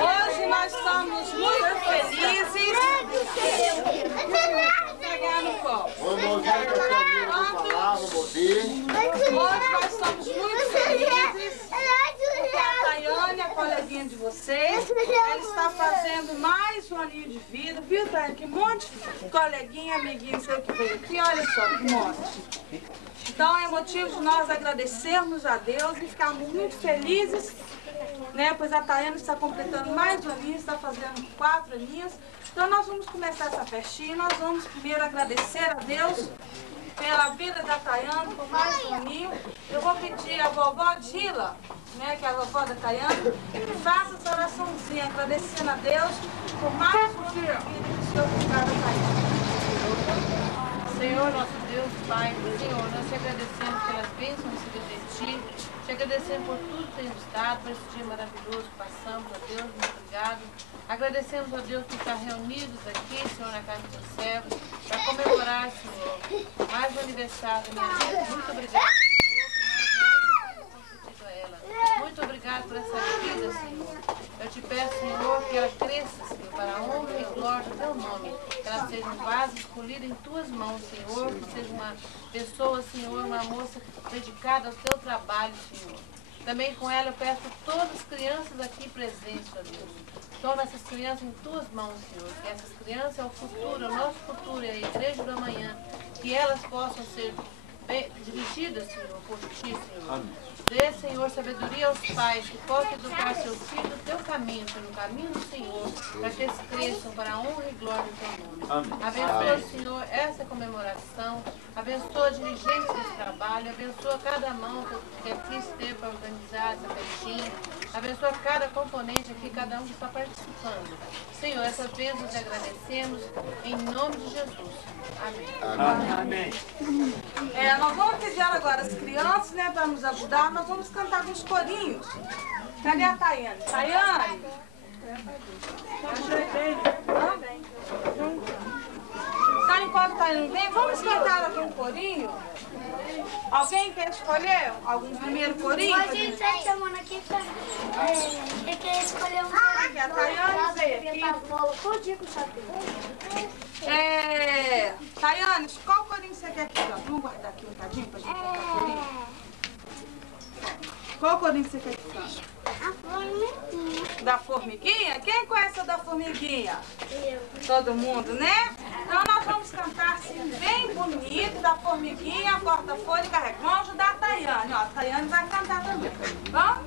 Hoje nós estamos muito felizes. Vou pegar no copo. Hoje nós estamos muito felizes porque a Tayane, a coleguinha de vocês, ela está fazendo mais um aninho de vida, viu, Tayane? Que monte de coleguinha, amiguinha, não sei o que veio aqui, olha só que monte. Então é motivo de nós agradecermos a Deus e ficarmos muito felizes, né? Pois a Tayane está completando mais um aninho, está fazendo 4 aninhos. Então nós vamos começar essa festinha, nós vamos primeiro agradecer a Deus pela vida da Tayane, por mais um aninho. Eu vou pedir a vovó Dila, né, que é a vovó da Tayane, que faça essa oraçãozinha, agradecendo a Deus por mais um ano de vida que o Senhor tem dado a Tayane. Senhor, nosso Deus, Pai, Senhor, nós te agradecemos pelas bênçãos recebidas de Ti, te agradecemos por tudo que temos dado, por esse dia maravilhoso que passamos, ó Deus, muito obrigado. Agradecemos, ó Deus, por estar reunidos aqui, Senhor, na casa dos servos, para comemorar, Senhor, mais um aniversário da minha vida. Muito obrigado, Senhor, por mais um concedido a ela. Muito obrigado por essa vida, Senhor. Eu te peço, Senhor, que ela cresça, Senhor, para a honra e glória do Teu nome. Que ela seja um vaso escolhido em Tuas mãos, Senhor. Que seja uma pessoa, Senhor, uma moça dedicada ao Teu trabalho, Senhor. Também com ela eu peço a todas as crianças aqui presentes, ó Deus. Toma essas crianças em Tuas mãos, Senhor. Que essas crianças é o futuro, é o nosso futuro, é a igreja do amanhã. Que elas possam ser dirigidas, Senhor, por Ti, Senhor. Amém. Dê, Senhor, sabedoria aos pais que possam educar seus filhos no Teu caminho, pelo caminho do Senhor, para que eles cresçam para a honra e glória do Teu nome. Amém. Abençoa, Senhor, essa comemoração, abençoa a dirigente desse trabalho, abençoa cada mão que aqui esteve para organizar essa festinha, abençoa cada componente aqui, cada um que está participando. Senhor, essas bênçãos te agradecemos, em nome de Jesus. Amém. Amém. Nós vamos pedir agora as crianças, né, para nos ajudar. Nós vamos cantar com os corinhos. Cadê a Tayane? Tayane? Tá enquanto a Tayane vem, vamos cantar aqui um corinho? Alguém quer escolher algum primeiro corinho? A gente está chamando aqui para quer escolher um corinho. Que a Tayane veio aqui. Tayane, qual corinho você quer aqui? Vamos guardar aqui um cadinho para a gente cantar corinho? Qual corinho você quer aqui? A formiguinha. Da formiguinha? Quem conhece a da formiguinha? Eu. Todo mundo, né? Então nós vamos cantar assim, bem bonito, da formiguinha, corta-folha e carrega. Vamos ajudar a Tayane, ó. A Tayane vai cantar também. Vamos?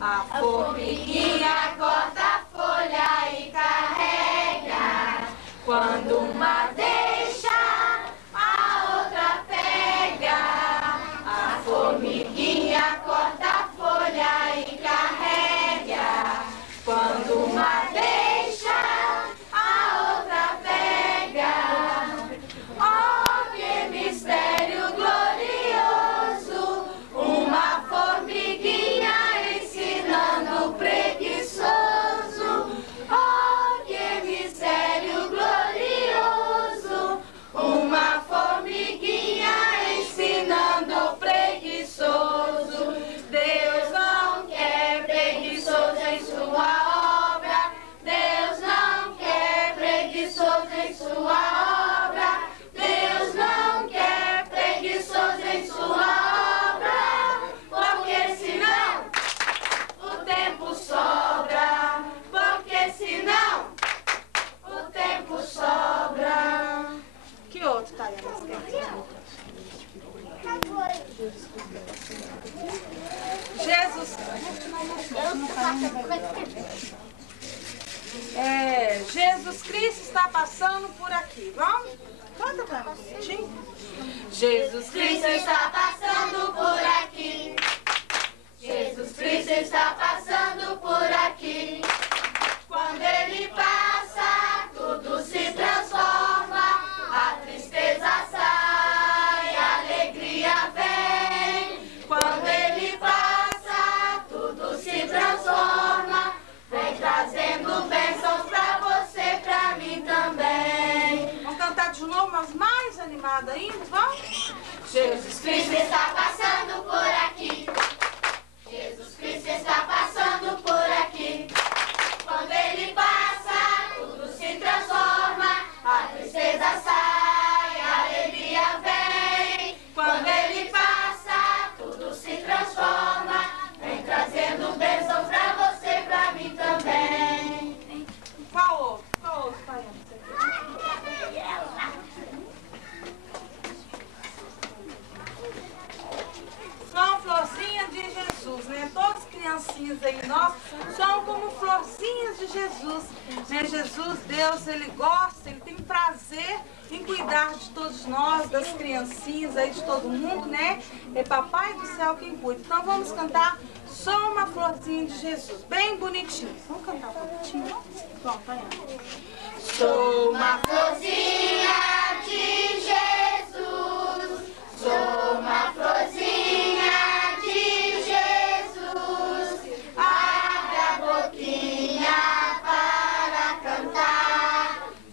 A formiguinha corta a folha e carrega. Quando uma deixa, a outra pega. A formiguinha corta a folha e carrega. Quando uma deixa, Jesus Cristo está passando por aqui. Vamos? Canta pra nós, Tim. Jesus Cristo está passando por aqui. Jesus Cristo está passando por aqui. Quando Ele passa, tudo se transforma. A tristeza sai, a alegria vem. Quando Ele passa, tudo se transforma. Vem trazendo bênçãos pra você, pra mim também. Vamos cantar de novo, mas mais animada ainda, vamos? Jesus Cristo está passando por aqui. Jesus Cristo está passando por aqui. Quando Ele passa, tudo se transforma. A tristeza sai, a alegria vem. Quando Ele passa, tudo se transforma. Vem trazendo bênção pra você, pra mim também. Qual outro? Qual outro, pai? São florzinhas de Jesus, né? Todas as criancinhas aí, nós são como florzinhas de Jesus, né? Jesus, Deus, Ele gosta, Ele tem prazer em cuidar de todos nós, das criancinhas aí, de todo mundo, né? É Papai do Céu quem cuida. Então vamos cantar Sou uma Florzinha de Jesus, bem bonitinho. Vamos cantar bonitinho? Vamos, Tayane. Sou uma florzinha de Jesus, sou uma florzinha de Jesus. Abre a boquinha para cantar,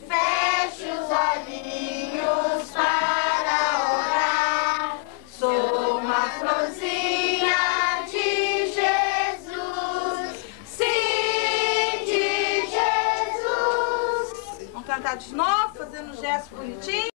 feche os olhinhos para orar. Sou uma florzinha de Jesus, sim, de Jesus. Vamos cantar de novo, fazendo um gesto bonitinho.